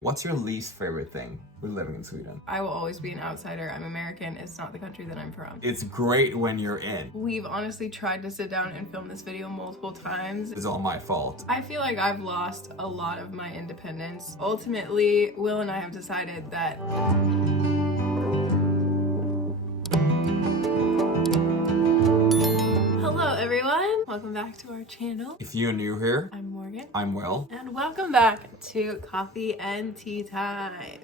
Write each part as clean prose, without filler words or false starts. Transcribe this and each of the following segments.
What's your least favorite thing with living in Sweden? I will always be an outsider. I'm American. It's not the country that I'm from. It's great when you're in. We've honestly tried to sit down and film this video multiple times. It's all my fault. I feel like I've lost a lot of my independence. Ultimately, Will and I have decided that Hello everyone! Welcome back to our channel. If you're new here, I'm Morgan. I'm Will. And welcome back to Coffee and Tea Time.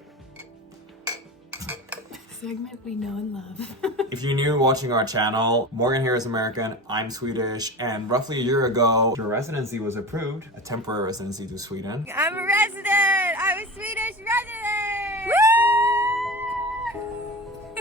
Segment we know and love. If you're new watching our channel, Morgan here is American, I'm Swedish, and roughly a year ago, your residency was approved, a temporary residency to Sweden. I'm a resident! I'm a Swedish resident! Woo!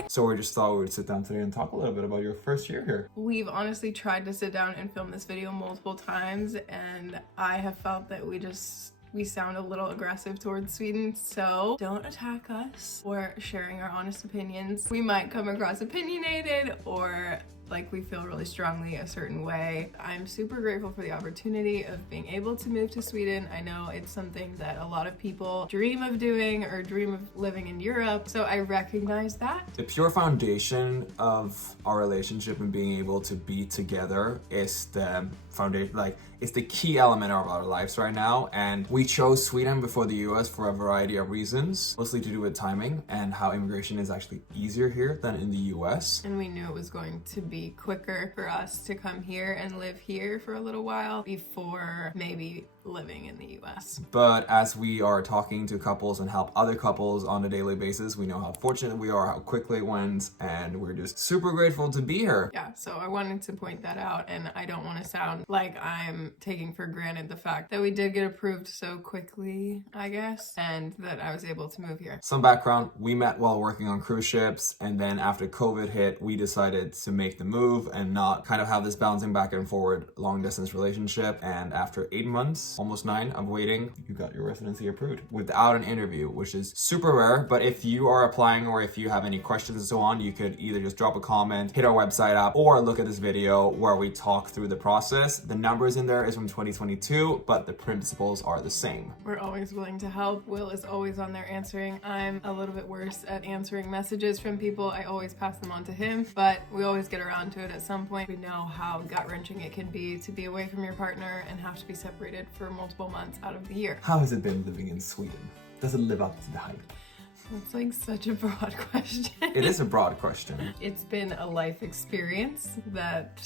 So we just thought we would sit down today and talk a little bit about your first year here. We've honestly tried to sit down and film this video multiple times, and I have felt that we sound a little aggressive towards Sweden, so don't attack us for sharing our honest opinions. We might come across opinionated or like we feel really strongly a certain way. I'm super grateful for the opportunity of being able to move to Sweden. I know it's something that a lot of people dream of doing or dream of living in Europe, so I recognize that. The pure foundation of our relationship and being able to be together is the foundation, it's the key element of our lives right now. And we chose Sweden before the US for a variety of reasons, mostly to do with timing and how immigration is actually easier here than in the US. And we knew it was going to be quicker for us to come here and live here for a little while before maybe living in the US. But as we are talking to couples and help other couples on a daily basis, we know how fortunate we are, how quickly it went, and we're just super grateful to be here. Yeah, so I wanted to point that out, and I don't want to sound like I'm taking for granted the fact that we did get approved so quickly, I guess, and that I was able to move here. Some background, we met while working on cruise ships, and then after COVID hit, we decided to make the move and not kind of have this bouncing back and forward long distance relationship. And after 8 months, almost 9 of waiting, you got your residency approved without an interview, which is super rare. But if you are applying or if you have any questions and so on, you could either just drop a comment, hit our website up, or look at this video where we talk through the process. The numbers in there is from 2022, but the principles are the same. We're always willing to help. Will is always on there answering. I'm a little bit worse at answering messages from people. I always pass them on to him, but we always get around to it at some point. We know how gut-wrenching it can be to be away from your partner and have to be separated for multiple months out of the year. How has it been living in Sweden? Does it live up to the hype? It's like such a broad question. It is a broad question. It's been a life experience that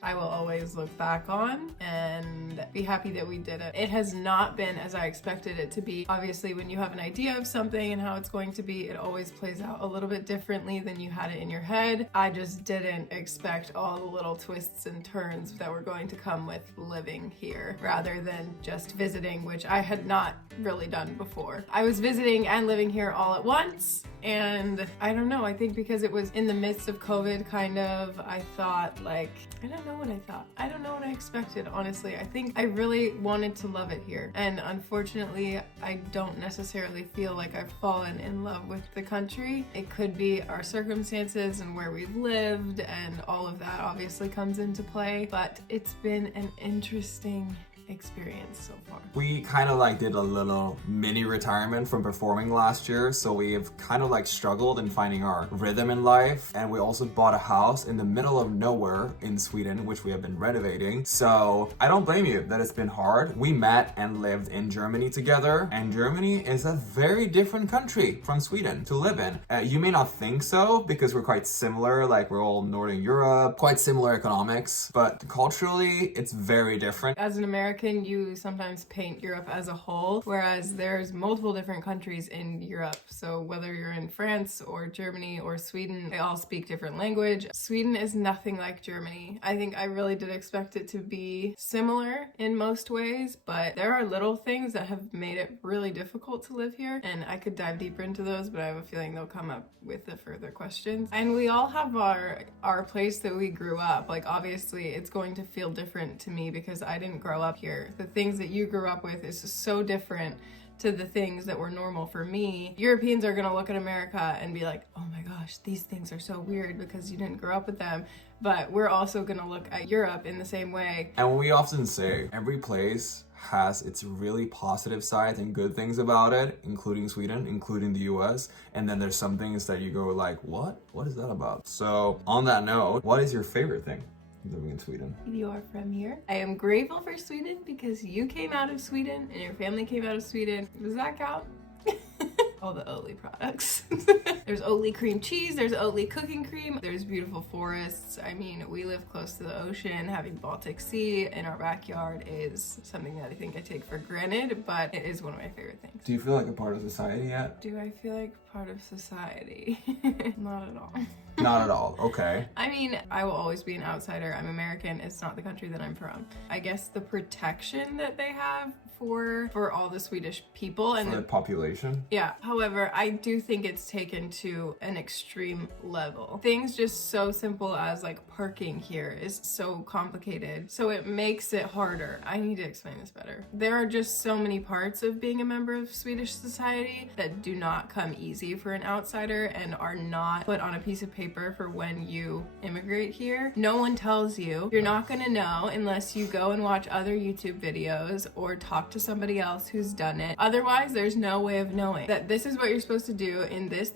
I will always look back on and be happy that we did it. It has not been as I expected it to be. Obviously, when you have an idea of something and how it's going to be, it always plays out a little bit differently than you had it in your head. I just didn't expect all the little twists and turns that were going to come with living here rather than just visiting, which I had not really done before. I was visiting and living here all at once, and I don't know, I think because it was in the midst of COVID kind of, I thought like, I don't know what I thought. I don't know what I expected, honestly. I think I really wanted to love it here. And unfortunately, I don't necessarily feel like I've fallen in love with the country. It could be our circumstances and where we've lived, and all of that obviously comes into play, but it's been an interesting experience so far. We kind of did a little mini retirement from performing last year, so we've kind of struggled in finding our rhythm in life. And we also bought a house in the middle of nowhere in Sweden, which we have been renovating. So I don't blame you that it's been hard. We met and lived in Germany together, and Germany is a very different country from Sweden to live in. You may not think so because we're quite similar, we're all Northern Europe, quite similar economics, but culturally it's very different. As an American, you sometimes paint Europe as a whole, whereas there's multiple different countries in Europe. So whether you're in France or Germany or Sweden, they all speak different language. Sweden is nothing like Germany. I think I really did expect it to be similar in most ways, but there are little things that have made it really difficult to live here, and I could dive deeper into those, but I have a feeling they'll come up with the further questions. And we all have our place that we grew up. Obviously it's going to feel different to me because I didn't grow up here. The things that you grew up with is so different to the things that were normal for me, Europeans are gonna look at America and be like, oh my gosh, these things are so weird because you didn't grow up with them. But we're also gonna look at Europe in the same way. And we often say every place has its really positive sides and good things about it, including Sweden, including the US. And then there's some things that you go like, what? What is that about? So on that note, what is your favorite thing living in Sweden? You are from here. I am grateful for Sweden because you came out of Sweden and your family came out of Sweden. Does that count? All the Oatly products. There's Oatly cream cheese, there's Oatly cooking cream, there's beautiful forests. I mean, we live close to the ocean. Having Baltic Sea in our backyard is something that I think I take for granted, but it is one of my favorite things. Do you feel like a part of society yet? Do I feel like part of society? Not at all. Not at all. Okay. I mean, I will always be an outsider. I'm American. It's not the country that I'm from. I guess the protection that they have for all the Swedish people and For the population? yeah. However, I do think it's taken to an extreme level. Things just so simple as like parking here is so complicated. So it makes it harder. I need to explain this better. There are just so many parts of being a member of Swedish society that do not come easy for an outsider and are not put on a piece of paper for when you immigrate here. No one tells you. You're not gonna know unless you go and watch other YouTube videos or talk to somebody else who's done it. Otherwise, there's no way of knowing that this is what you're supposed to do in this,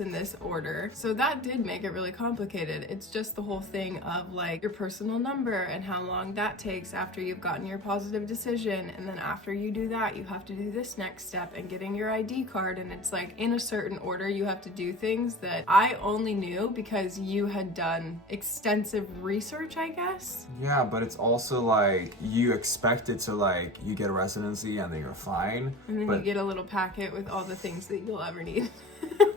and this order. So that did make it really complicated. It's just the whole thing of like your personal number and how long that takes after you've gotten your positive decision. And then after you do that, you have to do this next step and getting your ID card. And it's like in a certain order, you have to do things that I only knew because you had done extensive research, I guess. Yeah, but it's also like you expect it to like you get a residency and then you're fine. And then but you get a little packet with all the things that you'll ever need.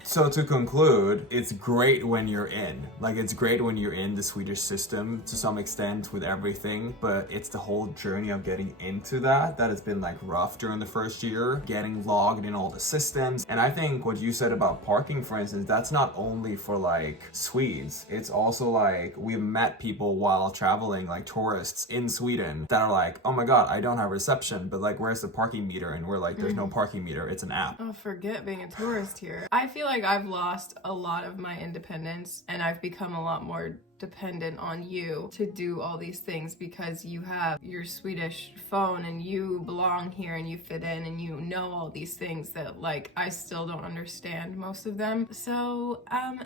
So to conclude, it's great when you're in. Like it's great when you're in the Swedish system to some extent with everything, but it's the whole journey of getting into that has been like rough during the first year, getting logged in all the systems. And I think what you said about parking, for instance, that's not only for like Swedes. It's also like we've met people while traveling, like tourists in Sweden that are like, oh my God, I don't have reception, but like where's the parking meter? And we're like, there's no parking meter, it's an app. Oh, forget being a tourist here. I feel like I've lost a lot of my independence and I've become a lot more dependent on you to do all these things because you have your Swedish phone and you belong here and you fit in and you know all these things that like I still don't understand most of them. So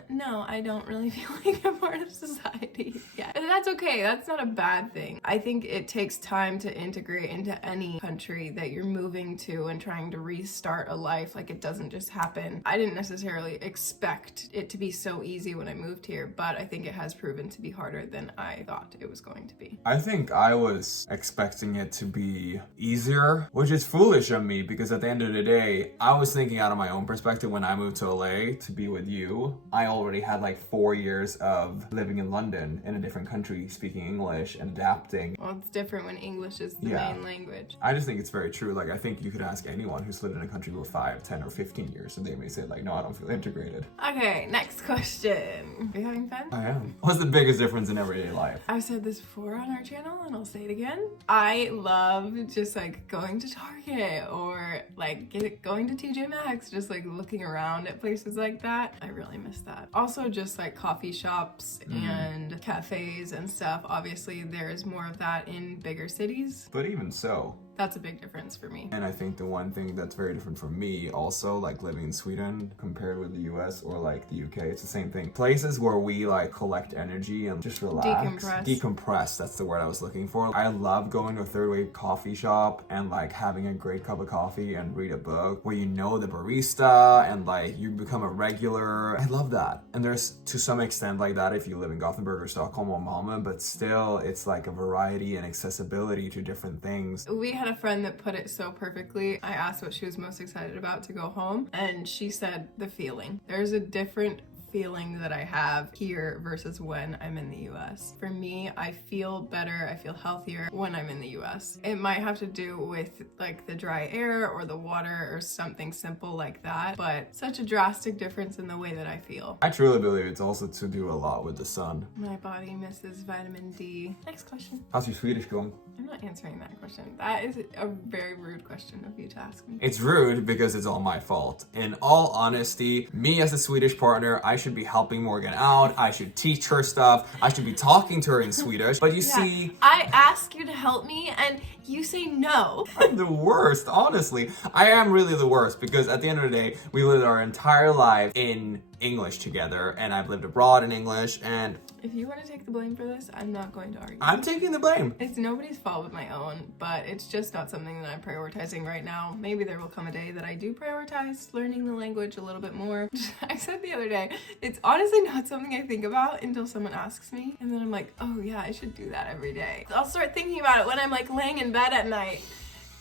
no, I don't really feel like I'm part of society yet. And that's okay. That's not a bad thing. I think it takes time to integrate into any country that you're moving to and trying to restart a life. Like it doesn't just happen. I didn't necessarily expect it to be so easy when I moved here, but I think it has proven to be harder than I thought it was going to be. I think I was expecting it to be easier, which is foolish of me because at the end of the day, I was thinking out of my own perspective when I moved to LA to be with you. I already had like 4 years of living in London in a different country, speaking English and adapting. Well, it's different when English is the main language. I just think it's very true. Like, I think you could ask anyone who's lived in a country for 5, 10, or 15 years and they may say like, no, I don't feel integrated. Okay, next question. Are you having fun? I am. What's the biggest difference in everyday life? I've said this before on our channel and I'll say it again. I love just like going to Target or like going to TJ Maxx, just like looking around at places like that. I really miss that. Also just like coffee shops and cafes and stuff. Obviously there's more of that in bigger cities. But even so, that's a big difference for me. and I think the one thing that's very different for me also, like living in Sweden compared with the US or like the UK, it's the same thing. Places where we like collect energy and just relax. Decompress, that's the word I was looking for. I love going to a third wave coffee shop and like having a great cup of coffee and read a book where you know the barista and like you become a regular. I love that. And there's to some extent like that if you live in Gothenburg or Stockholm or Malmö, but still it's like a variety and accessibility to different things. We had a friend that put it so perfectly. I asked what she was most excited about to go home, and she said the feeling. There's a different feeling that I have here versus when I'm in the US. For me, I feel better, I feel healthier when I'm in the US. It might have to do with like the dry air or the water or something simple like that, but such a drastic difference in the way that I feel. I truly believe it's also to do a lot with the sun. My body misses vitamin D. Next question. How's your Swedish going? I'm not answering that question. That is a very rude question of you to ask me. It's rude because it's all my fault. In all honesty, me as a Swedish partner, I should be helping Morgan out. I should teach her stuff. I should be talking to her in Swedish. But you see, I ask you to help me and you say no. I'm the worst, honestly. I am really the worst because at the end of the day, we lived our entire life in English together, and I've lived abroad in English, and if you want to take the blame for this, I'm not going to argue. I'm taking the blame. It's nobody's fault but my own, but it's just not something that I'm prioritizing right now. Maybe there will come a day that I do prioritize learning the language a little bit more. I said the other day, it's honestly not something I think about until someone asks me, and then I'm like, oh yeah, I should do that every day. I'll start thinking about it when I'm like laying in bed at night.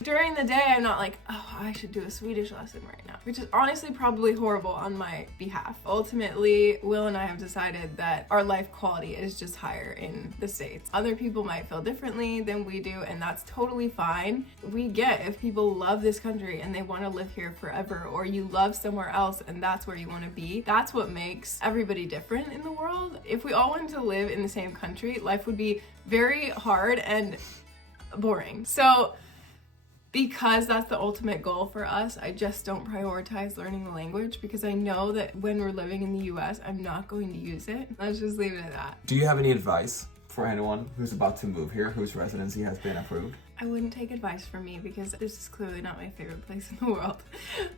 During the day, I'm not like, oh, I should do a Swedish lesson right now, which is honestly probably horrible on my behalf. Ultimately, Will and I have decided that our life quality is just higher in the States. Other people might feel differently than we do, and that's totally fine. We get if people love this country and they want to live here forever, or you love somewhere else and that's where you want to be. That's what makes everybody different in the world. If we all wanted to live in the same country, life would be very hard and boring. So, because that's the ultimate goal for us, I just don't prioritize learning the language because I know that when we're living in the US, I'm not going to use it. Let's just leave it at that. Do you have any advice for anyone who's about to move here, whose residency has been approved? I wouldn't take advice from me because this is clearly not my favorite place in the world.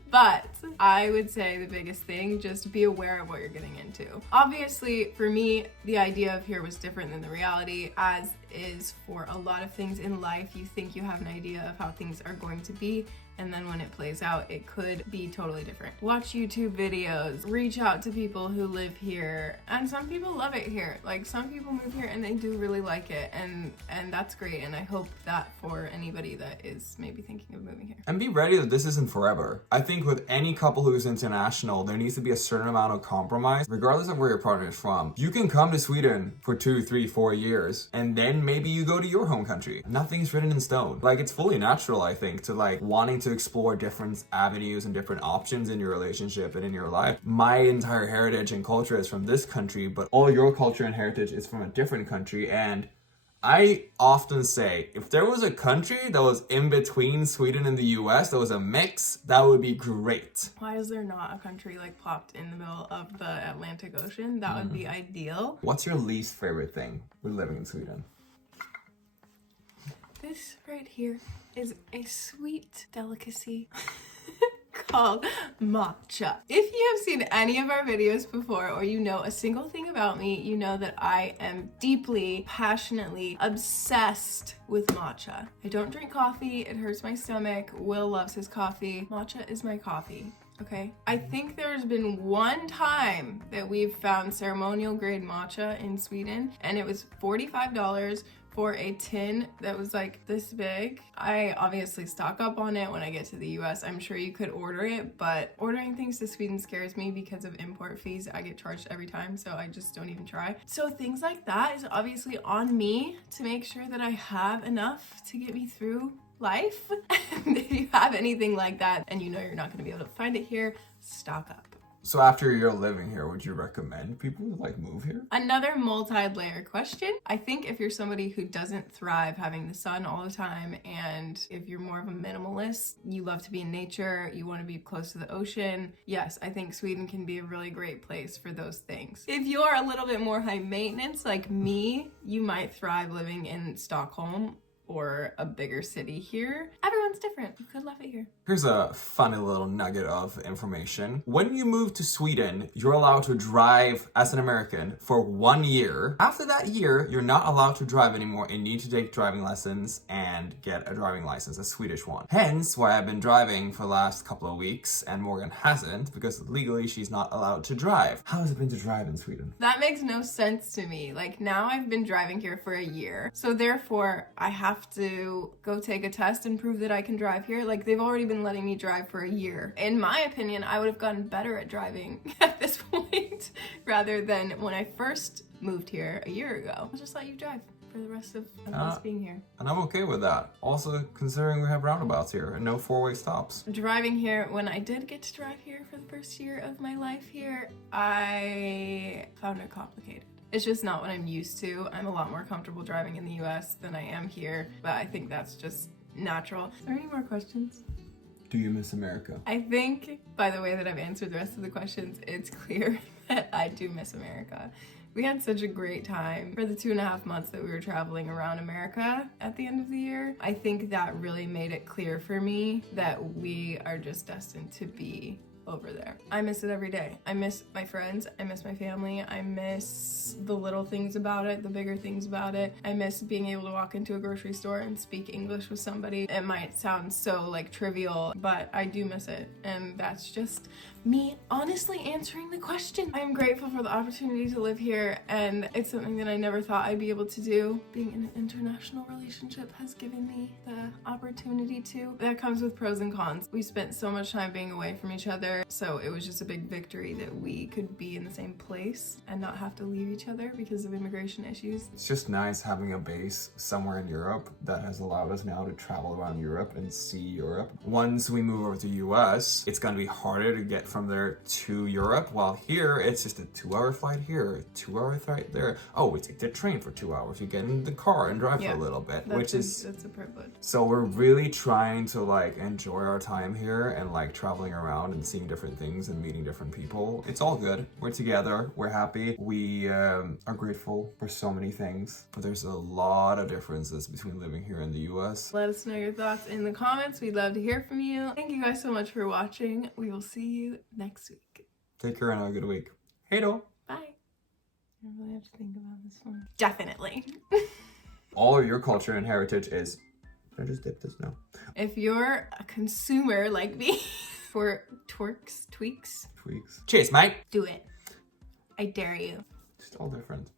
But I would say the biggest thing, just be aware of what you're getting into. Obviously, for me, the idea of here was different than the reality, as is for a lot of things in life. You think you have an idea of how things are going to be, and then when it plays out, it could be totally different. Watch YouTube videos, reach out to people who live here, and some people love it here. Like, some people move here and they do really like it, and that's great, and I hope that for anybody that is maybe thinking of moving here. And be ready that this isn't forever. I think with any couple who's international, there needs to be a certain amount of compromise, regardless of where your partner is from. You can come to Sweden for 2, 3, 4 years, and then maybe you go to your home country. Nothing's written in stone. Like, it's fully natural, I think, to like wanting to explore different avenues and different options in your relationship and in your life. My entire heritage and culture is from this country, but all your culture and heritage is from a different country. And I often say, if there was a country that was in between Sweden and the US, that was a mix, that would be great. Why is there not a country like plopped in the middle of the Atlantic Ocean? That would be ideal. What's your least favorite thing with living in Sweden? This right here is a sweet delicacy called matcha. If you have seen any of our videos before, or you know a single thing about me, you know that I am deeply, passionately obsessed with matcha. I don't drink coffee, it hurts my stomach. Will loves his coffee. Matcha is my coffee. Okay, I think there's been one time that we've found ceremonial grade matcha in Sweden, and it was $45 for a tin that was like this big. I obviously stock up on it when I get to the US. I'm sure you could order it, but ordering things to Sweden scares me because of import fees. I get charged every time, so I just don't even try. So things like that is obviously on me to make sure that I have enough to get me through life. And if you have anything like that and you know you're not gonna be able to find it here, stock up. So after you're living here, would you recommend people like move here? Another multi-layer question. I think if you're somebody who doesn't thrive having the sun all the time, and if you're more of a minimalist, you love to be in nature, you want to be close to the ocean, yes, I think Sweden can be a really great place for those things. If you are a little bit more high maintenance like me, you might thrive living in Stockholm or a bigger city here. Everyone's different. You could love it here. Here's a funny little nugget of information. When you move to Sweden, you're allowed to drive as an American for 1 year. After that year, you're not allowed to drive anymore and need to take driving lessons and get a driving license, a Swedish one. Hence why I've been driving for the last couple of weeks and Morgan hasn't, because legally she's not allowed to drive. How has it been to drive in Sweden? That makes no sense to me. Like, now I've been driving here for a year, so therefore I have have to go take a test and prove that I can drive here. Like, they've already been letting me drive for a year. In my opinion, I would have gotten better at driving at this point rather than when I first moved here a year ago. I'll just let you drive for the rest of us being here. And I'm okay with that. Also, considering we have roundabouts here and no four-way stops. Driving here, when I did get to drive here for the first year of my life here, I found it complicated. It's just not what I'm used to. I'm a lot more comfortable driving in the US than I am here, but I think that's just natural. Are there any more questions? Do you miss America? I think by the way that I've answered the rest of the questions, it's clear that I do miss America. We had such a great time for the 2.5 months that we were traveling around America at the end of the year. I think that really made it clear for me that we are just destined to be over there. I miss it every day. I miss my friends. I miss my family. I miss the little things about it, the bigger things about it. I miss being able to walk into a grocery store and speak English with somebody. It might sound so like trivial, but I do miss it. And that's just me honestly answering the question. I am grateful for the opportunity to live here, and it's something that I never thought I'd be able to do. Being in an international relationship has given me the opportunity to. That comes with pros and cons. We spent so much time being away from each other, so it was just a big victory that we could be in the same place and not have to leave each other because of immigration issues. It's just nice having a base somewhere in Europe that has allowed us now to travel around Europe and see Europe. Once we move over to the US, it's gonna be harder to get from there to Europe, while here it's just a 2-hour flight here, a 2-hour flight there. Oh, we take the train for 2 hours. You get in the car and drive for a little bit, that's a privilege. So we're really trying to like enjoy our time here and like traveling around and seeing different things and meeting different people. It's all good. We're together. We're happy. We are grateful for so many things, but there's a lot of differences between living here in the US. Let us know your thoughts in the comments. We'd love to hear from you. Thank you guys so much for watching. We will see you next week. Take care and have a good week. Hey do. Bye. I really have to think about this one. Definitely. All of your culture and heritage is... Should I just dip this now? If you're a consumer like me for tweaks. Cheers, mate. Do it. I dare you. Just all different.